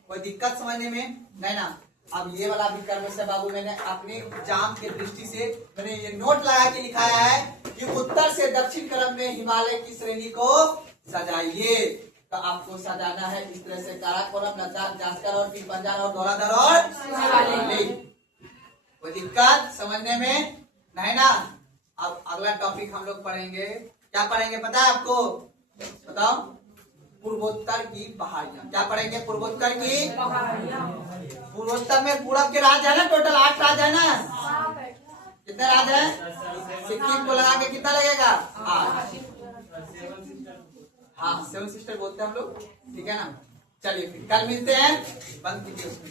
कोई दिक्कत समझने में? नहीं ना। अब ये वाला भी कर्म से बाबू मैंने अपने एग्जाम के दृष्टि से मैंने ये नोट लगा के लिखाया है कि उत्तर से दक्षिण क्रम में हिमालय की श्रेणी को सजाइए। तो आपको सजाना है इस तरह से, काराकोरम, लद्दाख, जास्कर और पीर पंजाब और धौलाधर और शिवालिक। कोई दिक्कत समझने में? नहीं ना। अब अगला टॉपिक हम लोग पढ़ेंगे, क्या पढ़ेंगे पता है आपको? बताओ। पूर्वोत्तर की पहाड़ियां। क्या पढ़ेंगे? पूर्वोत्तर की। पहाड़ियाँ। पूर्वोत्तर में पूरब के राज्य है ना, टोटल 8 राज्य है ना। कितने राज्य है? सिक्किम को लगा के कितना लगेगा? 8। हाँ, 7 सिस्टर बोलते हैं हम लोग, ठीक है ना। चलिए फिर कल मिलते हैं, बंद कीजिए उसमें।